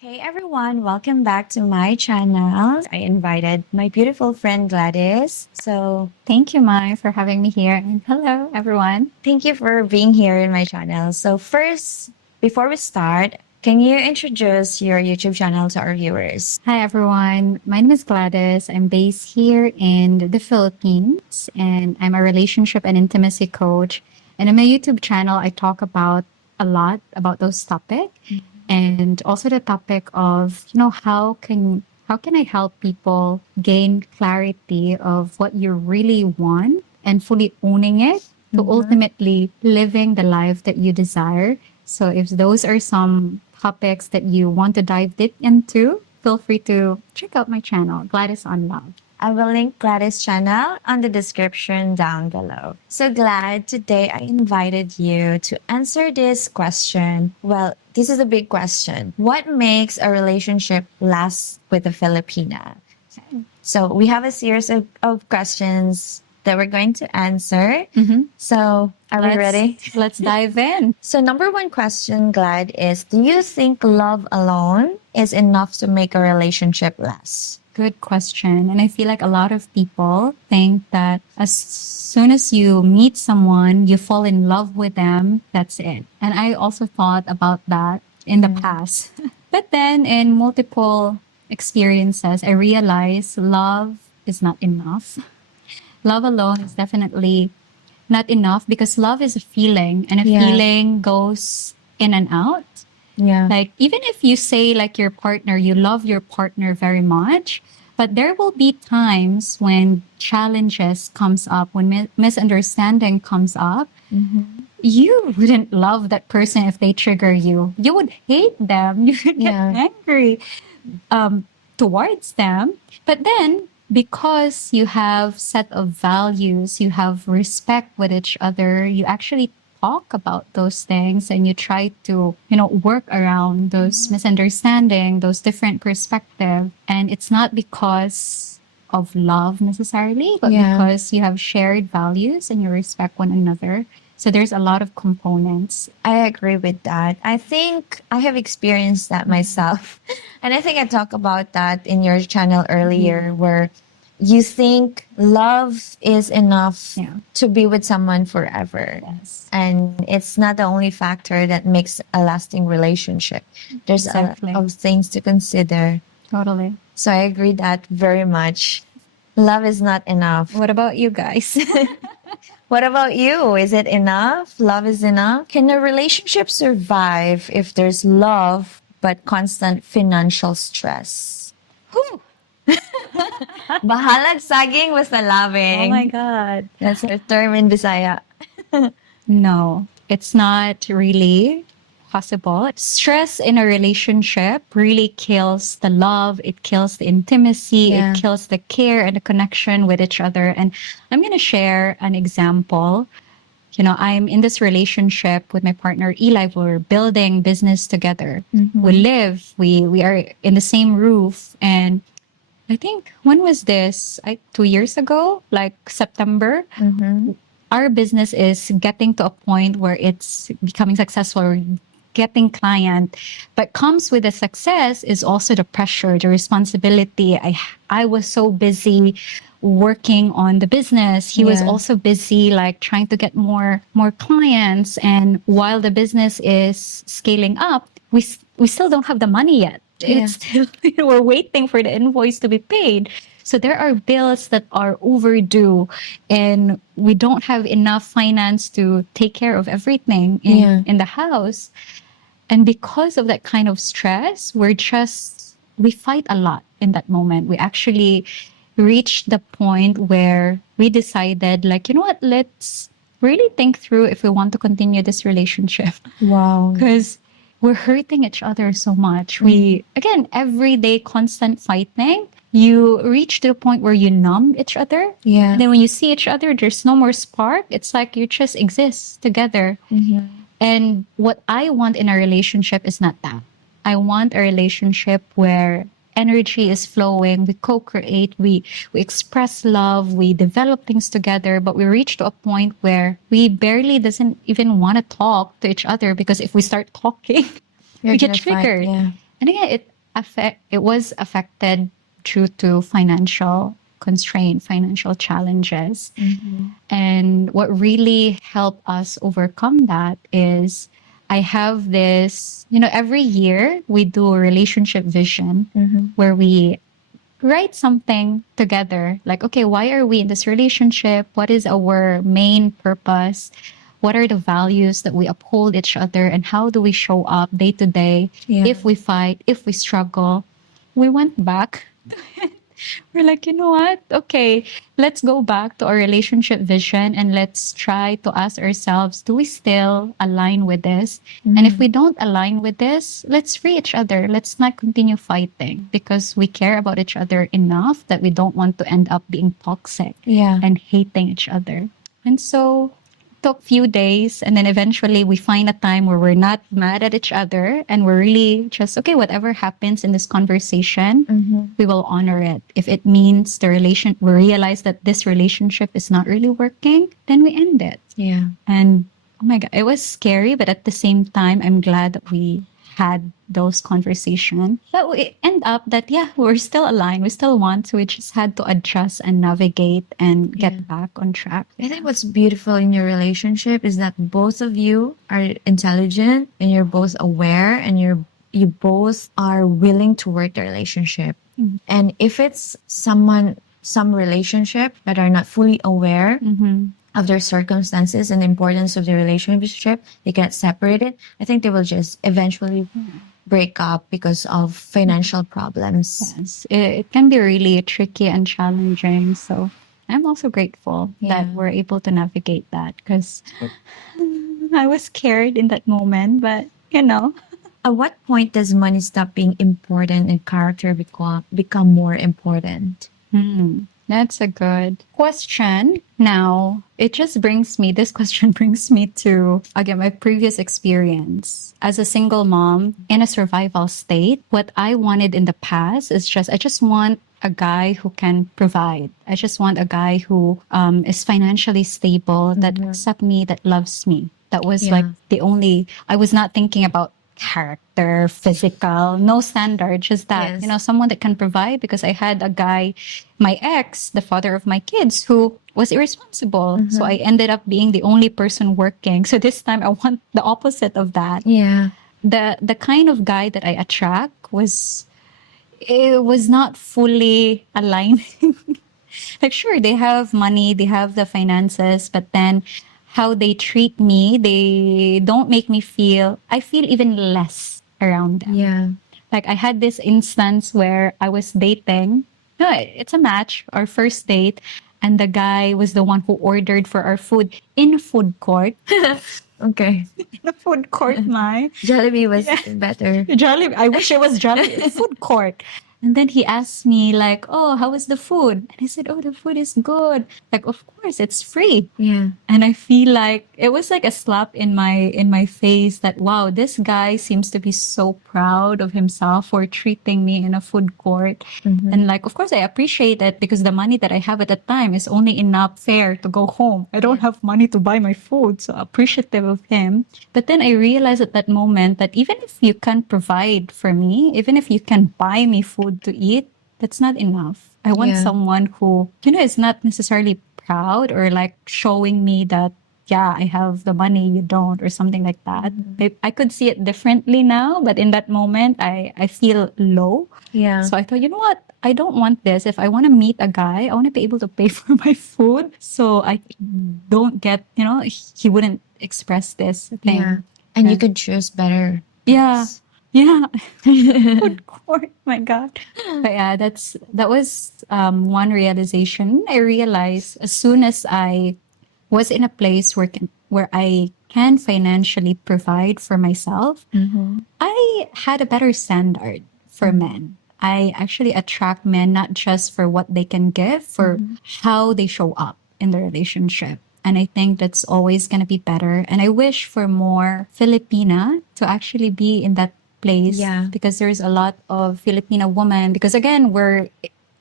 Hey everyone, welcome back to my channel. I invited my beautiful friend Gladys. So, Thank you, Mai, for having me here. And hello, everyone. thank you for being here in my channel. So, first, before we start, can you introduce your YouTube channel to our viewers? Hi, everyone. My name is Gladys. I'm based here in the Philippines, and I'm a relationship and intimacy coach. And on my YouTube channel, I talk about a lot about those topics, and also the topic of how can I help people gain clarity of what you really want and fully owning it to ultimately living the life that you desire. So if those are some topics that you want to dive deep into, feel free to check out my channel, Gladys on Love. I will link Gladys' channel on the description down below. So glad today I invited you to answer this question. Well, this is a big question. What makes a relationship last with a Filipina? So we have a series of questions that we're going to answer. So are we ready? Let's dive in. So number one question, Glad, is do you think love alone is enough to make a relationship last? Good question. And I feel like a lot of people think that as soon as you meet someone, you fall in love with them, that's it. And I also thought about that in the past. But then in multiple experiences, I realized love is not enough. Love alone is definitely not enough because love is a feeling, and a feeling goes in and out. Yeah. Like, even if you say, like, your partner, you love your partner very much, but there will be times when challenges comes up, when misunderstanding comes up. You wouldn't love that person if they trigger you. You would hate them. You would get angry towards them. But then, because you have set of values, you have respect with each other, you actually talk about those things and you try to, work around those misunderstanding, those different perspectives. And it's not because of love necessarily, but because you have shared values and you respect one another. So there's a lot of components. I agree with that. I think I have experienced that myself. And I think I talked about that in your channel earlier, where you think love is enough to be with someone forever. Yes. And it's not the only factor that makes a lasting relationship. There's Exactly. a lot of things to consider. Totally. So I agree that very much. Love is not enough. What about you guys? What about you? Is it enough? Love is enough? Can a relationship survive if there's love but constant financial stress? Whew. Bahalag saging was Oh labing. my God. That's our term in Bisaya. No, it's not really possible. Stress in a relationship really kills the love, it kills the intimacy, Yeah. it kills the care and the connection with each other. And I'm going to share an example. I'm in this relationship with my partner Eli. We're building business together. We live, we are in the same roof. And I think, when was this? 2 years ago, like September. Our business is getting to a point where it's becoming successful, or getting client, but comes with the success is also the pressure, the responsibility. I was so busy working on the business. He was also busy, like, trying to get more clients. And while the business is scaling up, we still don't have the money yet. It's still, we're waiting for the invoice to be paid. So there are bills that are overdue, and we don't have enough finance to take care of everything in the house. And because of that kind of stress, we fight a lot in that moment. We actually reached the point where we decided, like, you know what, let's really think through if we want to continue this relationship. Wow. Because we're hurting each other so much. We, again, everyday constant fighting, you reach to the point where you numb each other. Yeah. And then when you see each other, there's no more spark. It's like you just exist together. And what I want in a relationship is not that. I want a relationship where energy is flowing, we co-create, we express love, we develop things together, but we reach to a point where we barely doesn't even want to talk to each other, because if we start talking, You're we get gonna fight, triggered. yeah. And again, it was affected due to financial constraint, financial challenges. And what really helped us overcome that is I have this, every year we do a relationship vision where we write something together like, okay, why are we in this relationship? What is our main purpose? What are the values that we uphold each other, and how do we show up day to day? Yeah. If we fight, if we struggle? We went back. We're like, you know what? Okay, let's go back to our relationship vision and let's try to ask ourselves, do we still align with this? And if we don't align with this, let's free each other. Let's not continue fighting because we care about each other enough that we don't want to end up being toxic Yeah. and hating each other. And so took few days, and then eventually we find a time where we're not mad at each other and we're really just, okay, whatever happens in this conversation, we will honor it. If it means we realize that this relationship is not really working, then we end it. Yeah. And oh my God, it was scary, but at the same time, I'm glad that we had those conversations. But we end up that, yeah, we're still aligned. We still want to. We just had to adjust and navigate and get back on track. I think what's beautiful in your relationship is that both of you are intelligent and you're both aware and you both are willing to work the relationship. And if it's some relationship that are not fully aware of their circumstances and the importance of the relationship, they get separated. I think they will just eventually break up because of financial problems. Yes, it can be really tricky and challenging. So I'm also grateful that Yeah. we're able to navigate that because I was scared in that moment, but At what point does money stop being important and character become more important? That's a good question. Now, this question brings me to, again, my previous experience. As a single mom in a survival state, what I wanted in the past is I just want a guy who can provide. I just want a guy who is financially stable, that accepts me, that loves me. That was like I was not thinking about character, physical, no standard, just that, Yes. someone that can provide, because I had a guy, my ex, the father of my kids, who was irresponsible. So I ended up being the only person working. So this time I want the opposite of that. Yeah. The kind of guy that I attract was not fully aligned. Like, sure, they have money, they have the finances, but then how they treat me, they don't make me I feel even less around them. Yeah. Like, I had this instance where I was dating. No, it's a match, our first date, and the guy was the one who ordered for our food in a food court. Okay. In a food court, Mai. Jollibee was better. Jollibee. I wish it was Jollibee. Food court. And then he asked me like, "Oh, how was the food?" And I said, "Oh, the food is good. Like, of course, it's free." Yeah. And I feel like it was like a slap in my face that, wow, this guy seems to be so proud of himself for treating me in a food court. And like, of course, I appreciate it because the money that I have at the time is only enough fare to go home. I don't have money to buy my food, so appreciative of him. But then I realized at that moment that even if you can provide for me, even if you can buy me food to eat, that's not enough. I want someone who, is not necessarily proud or like showing me that, yeah, I have the money, you don't, or something like that. I could see it differently now, but in that moment, I feel low. Yeah. So I thought, you know what? I don't want this. If I want to meet a guy, I want to be able to pay for my food. So I don't get, he wouldn't express this thing. Yeah. And you could choose better. Yeah. Yeah. Food court. My God. But yeah, that was one realization. I realized as soon as I was in a place where I can financially provide for myself, I had a better standard for men. I actually attract men not just for what they can give, for how they show up in the relationship. And I think that's always going to be better. And I wish for more Filipina to actually be in that place. Yeah. Because there's a lot of Filipino women. Because again,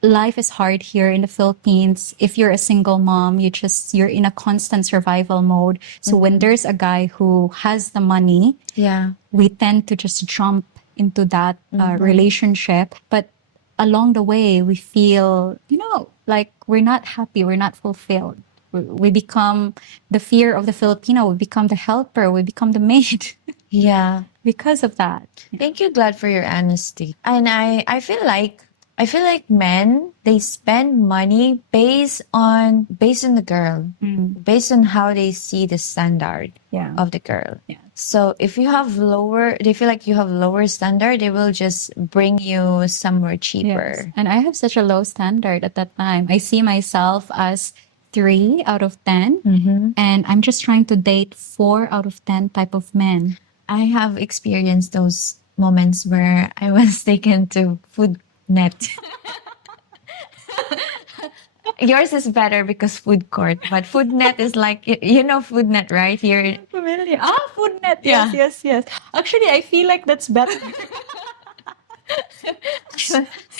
life is hard here in the Philippines. If you're a single mom, you're in a constant survival mode. So when there's a guy who has the money, Yeah. we tend to just jump into that relationship, but along the way we feel, like we're not happy, we're not fulfilled. We become the fear of the Filipino, we become the helper, we become the maid Yeah. because of that. Thank you, Glad, for your honesty. And I feel like men, they spend money based on the girl, based on how they see the standard Yeah. of the girl. Yeah. So if you have lower, they feel like you have lower standard, they will just bring you somewhere Yes. cheaper. And I have such a low standard at that time. I see myself as 3 out of 10, and I'm just trying to date 4 out of 10 type of men. I have experienced those moments where I was taken to food net. Yours is better because food court, but food net is like, food net, right? Here. Familiar. Food net. Yeah. Yes. Actually, I feel like that's better.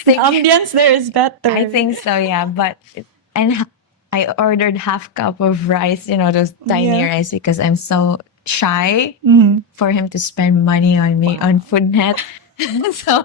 The ambience there is better. I think so, yeah. I ordered half cup of rice, those tiny Yeah. rice, because I'm so shy for him to spend money on me on food net. So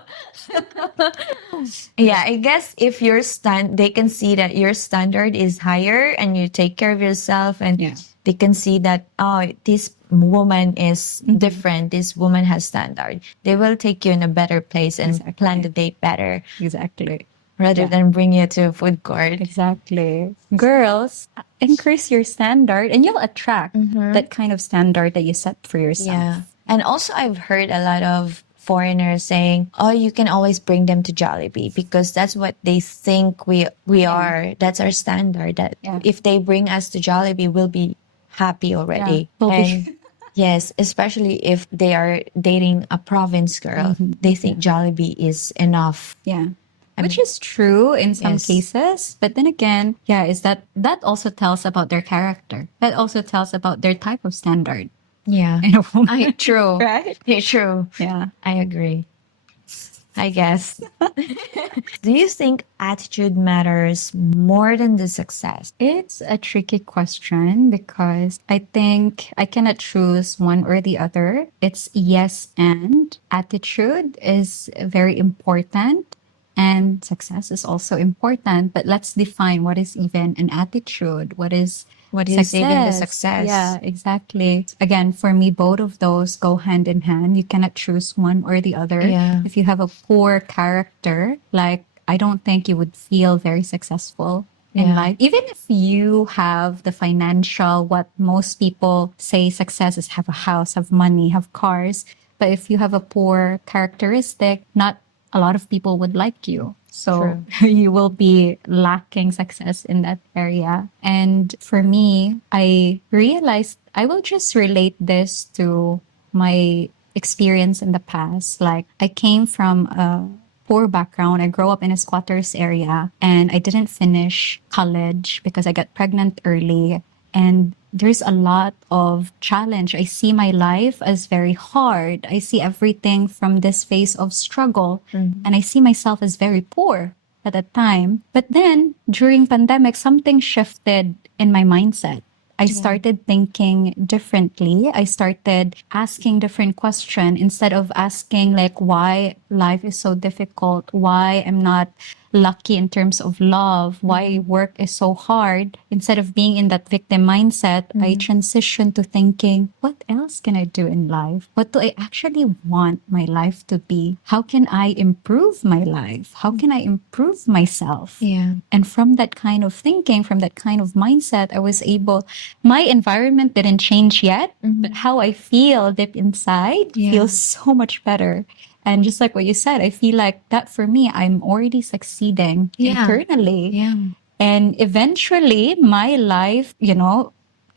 yeah, I guess if they can see that your standard is higher and you take care of yourself, and Yeah. they can see that, oh, this woman is different, this woman has standard, they will take you in a better place and Exactly. plan the date better Exactly. rather Yeah. than bring you to a food court. Exactly. Girls, increase your standard and you'll attract that kind of standard that you set for yourself. Yeah. And also, I've heard a lot of foreigners saying, oh, you can always bring them to Jollibee because that's what they think we are. That's our standard. That Yeah. if they bring us to Jollibee, we'll be happy already. We'll be- And yes, especially if they are dating a province girl, they think Jollibee is enough. Yeah. Which is true in some Yes. cases. But then again, is that also tells about their character. That also tells about their type of standard Yeah. in a woman. True. Right? True. Yeah. I agree. I guess. Do you think attitude matters more than the success? It's a tricky question because I think I cannot choose one or the other. It's yes and attitude is very important and success is also important. But let's define what is even an attitude. What is Even the success? Yeah, exactly. Again, for me, both of those go hand in hand. You cannot choose one or the other. Yeah. If you have a poor character, like, I don't think you would feel very successful in Yeah. life. Even if you have the financial, what most people say success is have a house, have money, have cars. But if you have a poor characteristic, not a lot of people would like you. So you will be lacking success in that area. And for me, I realized I will just relate this to my experience in the past. Like, I came from a poor background. I grew up in a squatters area and I didn't finish college because I got pregnant early. And there's a lot of challenge. I see my life as very hard. I see everything from this phase of struggle. And I see myself as very poor at that time. But then during pandemic, something shifted in my mindset. I started thinking differently. I started asking different questions instead of asking like why life is so difficult, why I'm not lucky in terms of love, why work is so hard. Instead of being in that victim mindset, I transitioned to thinking, what else can I do in life? What do I actually want my life to be? How can I improve my life? How can I improve myself? Yeah. And from that kind of thinking, from that kind of mindset, I was able, my environment didn't change yet, but how I feel deep inside feels so much better. And just like what you said, I feel like that for me, I'm already succeeding internally. Yeah. And eventually, my life, It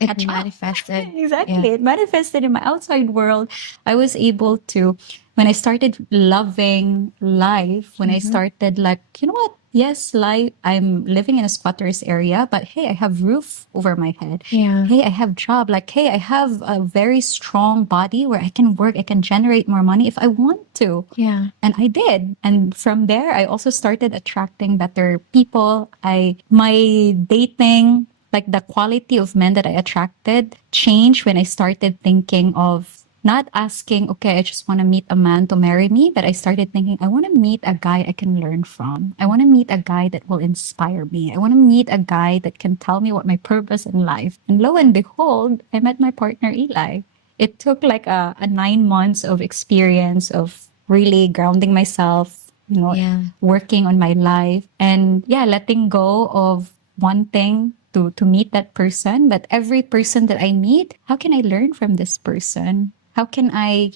catch up. manifested. Exactly. It manifested in my outside world. I was able to, when I started loving life, when I started like, you know what? Yes, life, I'm living in a squatters area, but hey, I have roof over my head. Yeah. Hey, I have job. Like, hey, I have a very strong body where I can work, I can generate more money if I want to. Yeah. And I did. And from there, I also started attracting better people. My dating, like the quality of men that I attracted changed when I started thinking of not asking, okay, I just want to meet a man to marry me, but I started thinking, I want to meet a guy I can learn from. I want to meet a guy that will inspire me. I want to meet a guy that can tell me what my purpose in life. And lo and behold, I met my partner, Eli. It took like a 9 months of experience of really grounding myself, Yeah. working on my life, and yeah, letting go of wanting to meet that person. But every person that I meet, how can I learn from this person? How can I,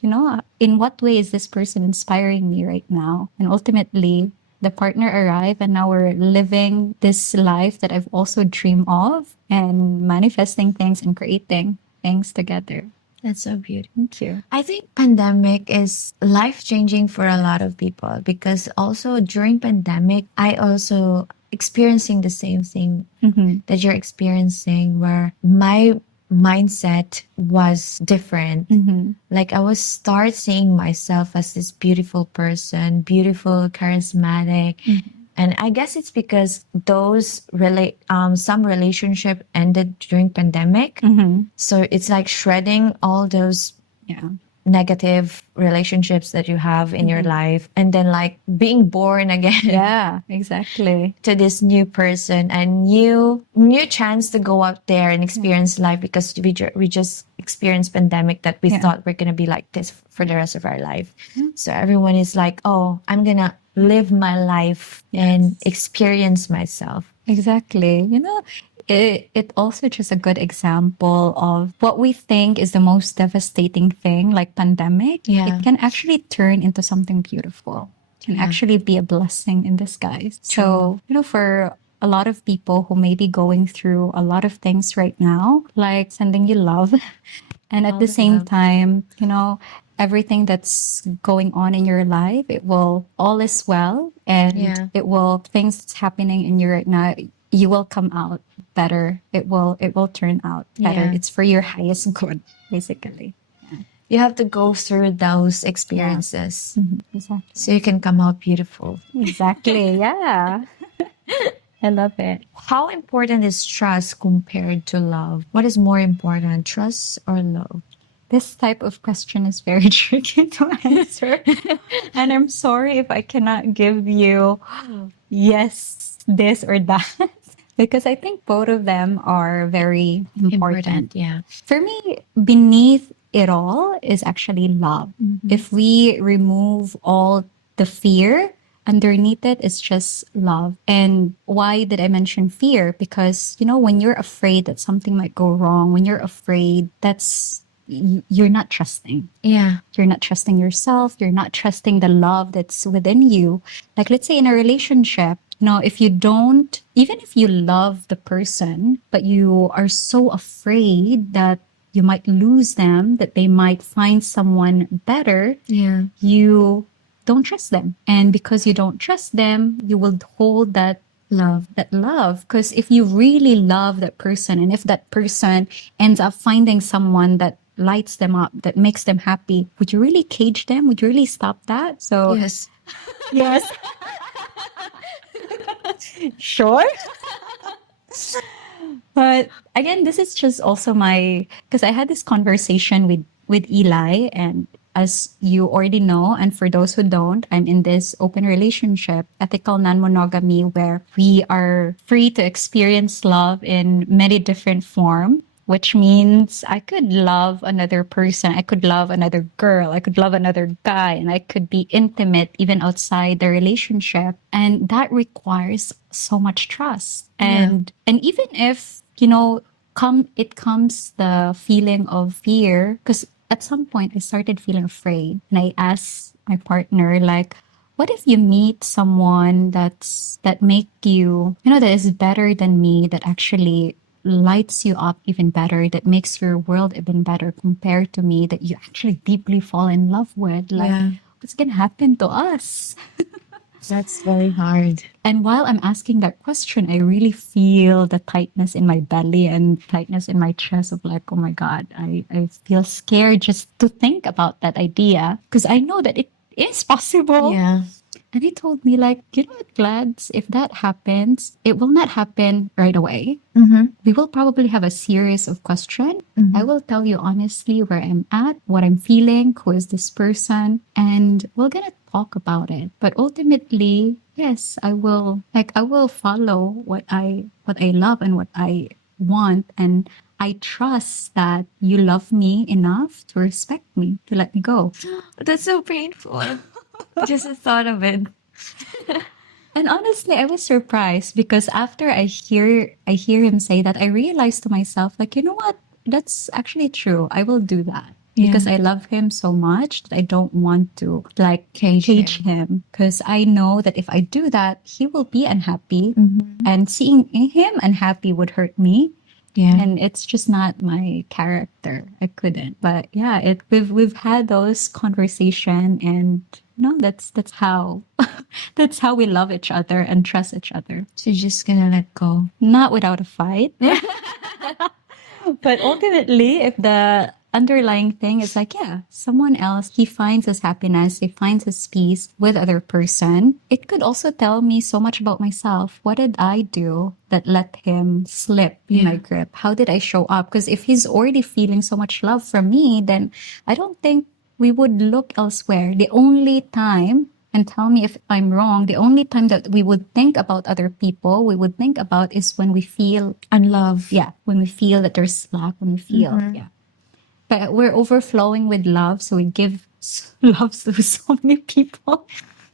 in what way is this person inspiring me right now? And ultimately, the partner arrived, and now we're living this life that I've also dreamed of and manifesting things and creating things together. That's so beautiful. Thank you. I think pandemic is life changing for a lot of people because also during pandemic, I also experiencing the same thing that you're experiencing where my mindset was different. Like I was start seeing myself as this beautiful person, beautiful, charismatic. And I guess it's because those some relationship ended during pandemic. So it's like shredding all those Yeah. negative relationships that you have in your life and then like being born again Yeah, exactly. to this new person and new chance to go out there and experience life because we just experienced pandemic that we thought we're gonna be like this for the rest of our life. So everyone is like, oh, I'm gonna live my life and experience myself. Exactly. It also just a good example of what we think is the most devastating thing, like pandemic. Yeah. It can actually turn into something beautiful. It can actually be a blessing in disguise. So, for a lot of people who may be going through a lot of things right now, like sending you love, and at All the the same love. time, everything that's going on in your life, all is well, and things that's happening in you right now, you will come out better. It will turn out better. Yeah. It's for your highest good, basically. You have to go through those experiences Exactly. so you can come out beautiful. Exactly. Yeah. I love it. How important is trust compared to love? What is more important, trust or love? This type of question is very tricky to answer. And I'm sorry if I cannot give you yes, this or that. Because I think both of them are very important. Yeah. For me, beneath it all is actually love. If we remove all the fear, underneath it is just love. And why did I mention fear? Because, when you're afraid that something might go wrong, when you're afraid, you're not trusting. Yeah. You're not trusting yourself. You're not trusting the love that's within you. Like, let's say in a relationship, if you don't, even if you love the person, but you are so afraid that you might lose them, that they might find someone better, Yeah. you don't trust them. And because you don't trust them, you will hold that Love. Because if you really love that person, and if that person ends up finding someone that lights them up, that makes them happy, would you really cage them? Would you really stop that? So Yes. yes. Sure. But again, this is just also because I had this conversation with Eli, and as you already know, and for those who don't, I'm in this open relationship, ethical non-monogamy, where we are free to experience love in many different forms, which means I could love another person, I could love another girl, I could love another guy, and I could be intimate even outside the relationship. And that requires so much trust. And even if, comes the feeling of fear, because at some point I started feeling afraid, and I asked my partner, like, what if you meet someone that make you, that is better than me, that actually lights you up even better, that makes your world even better compared to me, that you actually deeply fall in love with? Like, what's gonna happen to us? That's very hard. And while I'm asking that question, I really feel the tightness in my belly and tightness in my chest of like, oh my God, I feel scared just to think about that idea, because I know that it is possible. Yeah. And he told me, like, you know what, Glads, if that happens, it will not happen right away. Mm-hmm. We will probably have a series of questions. Mm-hmm. I will tell you honestly where I'm at, what I'm feeling, who is this person, and we're gonna talk about it. But ultimately, yes, I will follow what I love and what I want, and I trust that you love me enough to respect me, to let me go. That's so painful. Just the thought of it. And honestly, I was surprised because after I hear him say that, I realized to myself, like, you know what? That's actually true. I will do that. Because Yeah. I love him so much that I don't want to like Cage cage him. him. Because I know that if I do that, he will be unhappy. Mm-hmm. And seeing him unhappy would hurt me. Yeah. And it's just not my character. I couldn't. But yeah, we've had those conversation, and that's how that's how we love each other and trust each other. So you're just gonna let go. Not without a fight. But ultimately, if the underlying thing is like, yeah, someone else, he finds his happiness, he finds his peace with other person, it could also tell me so much about myself. What did I do that let him slip in my Yeah. grip? How did I show up? Because if he's already feeling so much love from me, then I don't think we would look elsewhere. The only time, and tell me if I'm wrong, the only time that we would think about other people, we would think about is when we feel, Unlove. yeah, when we feel that there's lack, when we feel, yeah. But we're overflowing with love, so we give love to so many people.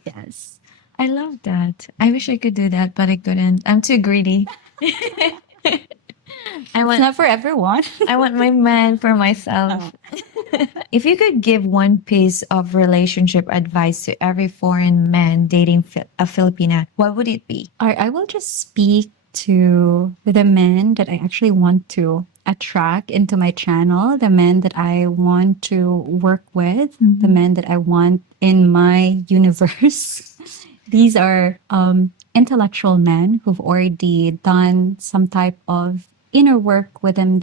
Yes. I love that. I wish I could do that, but I couldn't. I'm too greedy. I It's want not for everyone. I want my man for myself. If you could give one piece of relationship advice to every foreign man dating a Filipina, what would it be? All right, I will just speak to the men that I actually want to attract into my channel, the men that I want to work with, the men that I want in my universe. These are intellectual men who've already done some type of inner work within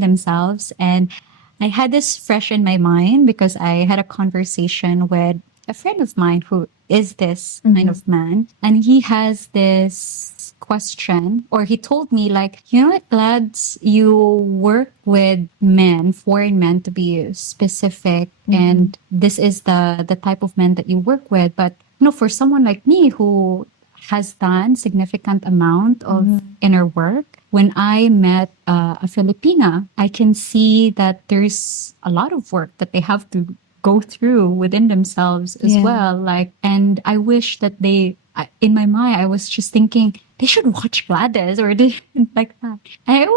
themselves. And I had this fresh in my mind because I had a conversation with a friend of mine who is this kind of man. And he has this question, or he told me, like, you know what, lads, you work with men, foreign men to be specific, and this is the type of men that you work with. But for someone like me who has done significant amount of inner work, when I met a Filipina, I can see that there's a lot of work that they have to go through within themselves as Yeah. well. Like, and I wish that in my mind, I was just thinking they should watch Gladys or they like that. And it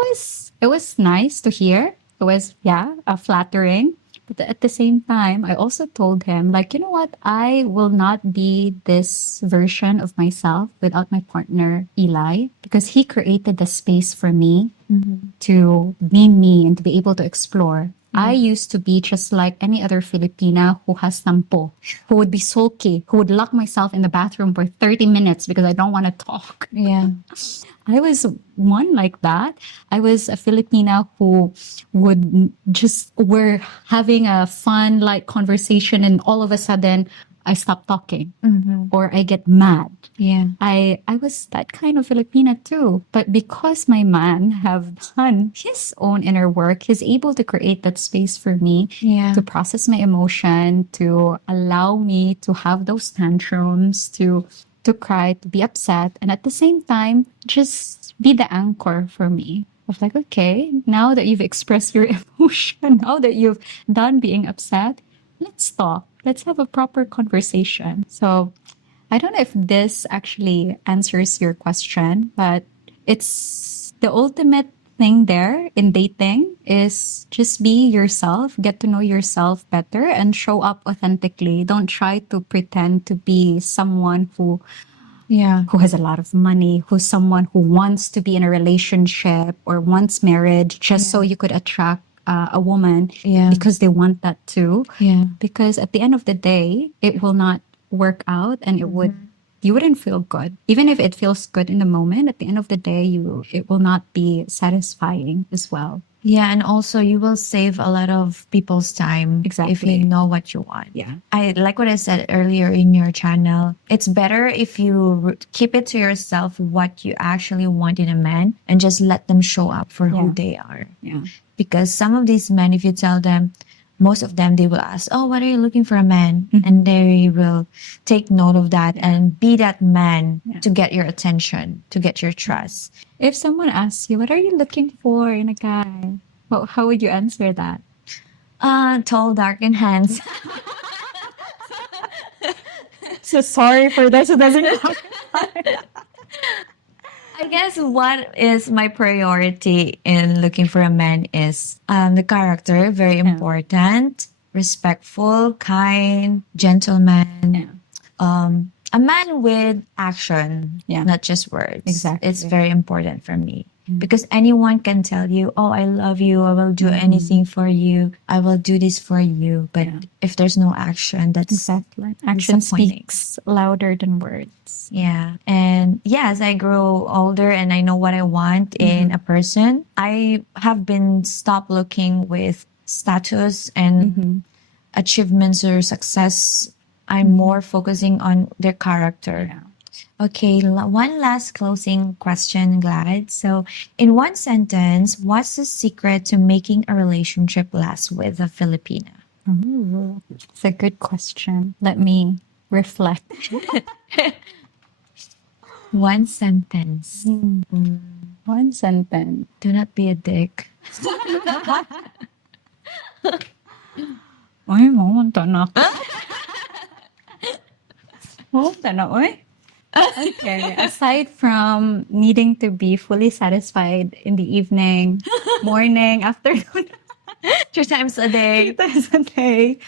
was nice to hear. It was, yeah, flattering. But at the same time, I also told him, like, you know what? I will not be this version of myself without my partner, Eli, because he created the space for me to be me and to be able to explore. I used to be just like any other Filipina who has tampo, who would be sulky, who would lock myself in the bathroom for 30 minutes because I don't want to talk. Yeah. I was one like that. I was a Filipina who we're having a fun, light conversation, and all of a sudden I stop talking or I get mad. Yeah. I was that kind of Filipina too. But because my man have done his own inner work, he's able to create that space for me Yeah. to process my emotion, to allow me to have those tantrums, to cry, to be upset, and at the same time, just be the anchor for me. Of like, okay, now that you've expressed your emotion, now that you've done being upset, let's talk. Let's have a proper conversation. So I don't know if this actually answers your question, but it's the ultimate thing there in dating is just be yourself, get to know yourself better, and show up authentically. Don't try to pretend to be someone who Yeah. has a lot of money, who's someone who wants to be in a relationship or wants marriage just so you could attract a woman Yeah. because they want that too. Yeah. Because at the end of the day, it will not work out, and you wouldn't feel good. Even if it feels good in the moment, at the end of the day, it will not be satisfying as well. Yeah, and also you will save a lot of people's time if Exactly. you know what you want. Yeah. I like what I said earlier in your channel. It's better if you keep it to yourself what you actually want in a man and just let them show up for who Yeah. they are. Yeah. Because some of these men, if you tell them, most of them, they will ask, "Oh, what are you looking for a man?" Mhm. And they will take note of that Yeah. and be that man Yeah. to get your attention, to get your trust. If someone asks you, what are you looking for in a guy? Well, how would you answer that? Tall, dark, and handsome. So sorry for those who doesn't know. I guess what is my priority in looking for a man is the character, very important, respectful, kind, gentleman. Yeah. A man with action, Yeah. not just words. Exactly. It's very important for me. Mm. Because anyone can tell you, "Oh, I love you. I will do anything for you. I will do this for you." But Yeah. if there's no action, that's Exactly. Action disappointing. speaks louder than words. Yeah. And yeah, as I grow older and I know what I want in a person, I have been stopped looking with status and achievements or success. I'm more focusing on their character. Yeah. Okay, one last closing question, Glad. So, in one sentence, what's the secret to making a relationship last with a Filipina? Ooh, it's a good question. Let me reflect. One sentence. One sentence. Do not be a dick. Ay, mamunta na ako. Mamunta na, oy. Okay. Aside from needing to be fully satisfied in the evening, morning, afternoon, 3 times a day. times a day.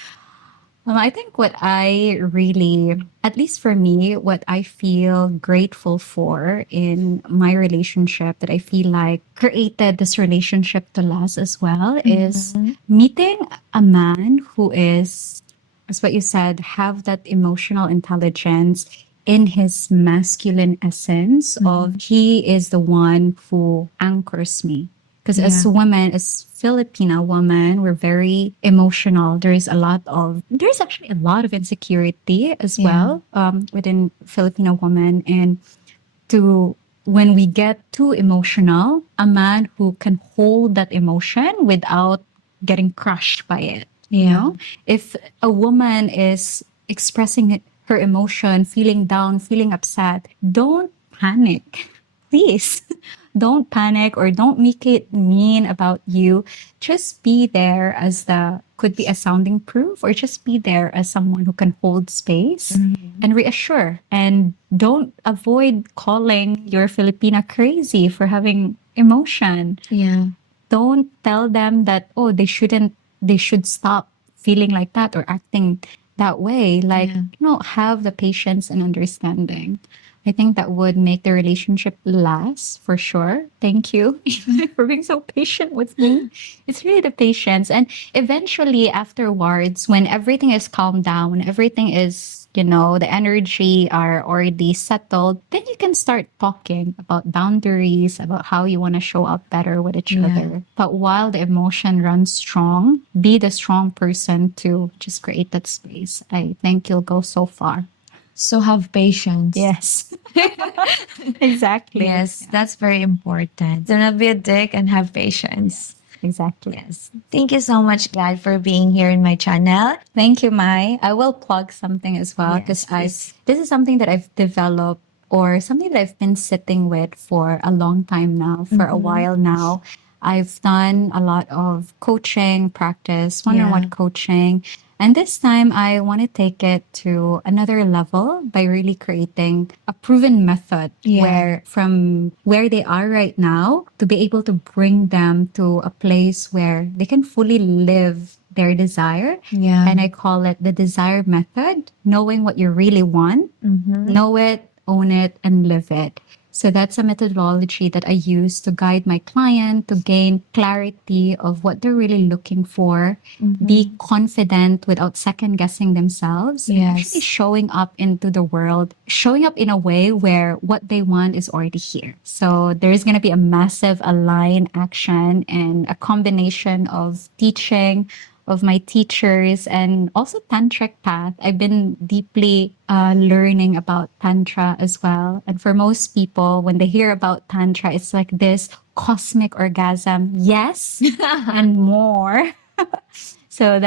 I think what I really, at least for me, what I feel grateful for in my relationship that I feel like created this relationship to last as well is meeting a man who is, as what you said, have that emotional intelligence in his masculine essence of he is the one who anchors me. Because as women, as Filipina women, we're very emotional. There's actually a lot of insecurity as well within Filipino women. And when we get too emotional, a man who can hold that emotion without getting crushed by it. You know, if a woman is expressing her emotion, feeling down, feeling upset, don't panic. Please don't panic or don't make it mean about you. Just be there could be a sounding proof or just be there as someone who can hold space and reassure. And don't avoid calling your Filipina crazy for having emotion. Yeah. Don't tell them that, oh, they should stop feeling like that or acting that way. Like, have the patience and understanding. I think that would make the relationship last for sure. Thank you for being so patient with me. It's really the patience. And eventually, afterwards, when everything is calmed down, when everything is, the energy are already settled, then you can start talking about boundaries, about how you want to show up better with each other. But while the emotion runs strong, be the strong person to just create that space. I think you'll go so far. So have patience. Yes. Exactly. Yes, that's very important. Do not be a dick and have patience. Exactly. Yes. Thank you so much, Glad, for being here in my channel. Thank you, Mai. I will plug something as well because this is something that I've developed or something that I've been sitting with for a long time now, for a while now. I've done a lot of coaching practice, one-on-one coaching. And this time, I want to take it to another level by really creating a proven method where from where they are right now to be able to bring them to a place where they can fully live their desire. And I call it the desire method, knowing what you really want, know it, own it, and live it. So that's a methodology that I use to guide my client to gain clarity of what they're really looking for, be confident without second guessing themselves, and actually Yes. showing up into the world, showing up in a way where what they want is already here. So there's going to be a massive align action and a combination of teaching, of my teachers, and also tantric path. I've been deeply learning about tantra as well. And for most people, when they hear about tantra, it's like this cosmic orgasm, yes, and more. So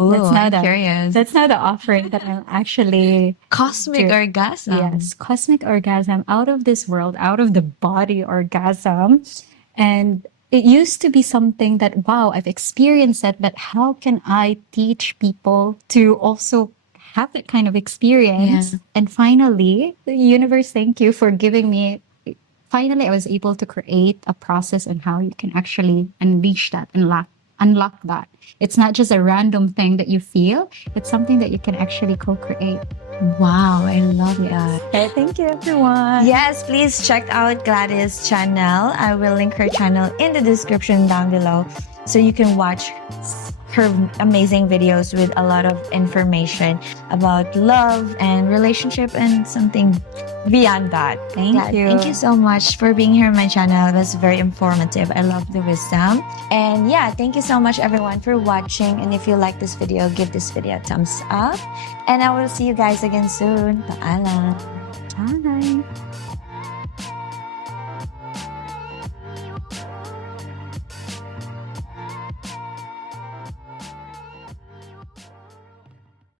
Ooh, now I'm curious. that's now the offering that I'm actually Cosmic do- orgasm. yes, cosmic orgasm, out of this world, out of the body orgasm. And it used to be something that, wow, I've experienced it, but how can I teach people to also have that kind of experience? Yeah. And finally, the universe, thank you for giving me. Finally, I was able to create a process on how you can actually unleash that, unlock that. It's not just a random thing that you feel, it's something that you can actually co-create. Wow, I love that. Okay, thank you, everyone. Yes, please check out Gladys' channel. I will link her channel in the description down below so you can watch her amazing videos with a lot of information about love and relationship and something beyond that. Thank you. Thank you so much for being here on my channel. It was very informative. I love the wisdom. And yeah, thank you so much everyone for watching. And if you like this video, give this video a thumbs up. And I will see you guys again soon. Paalam.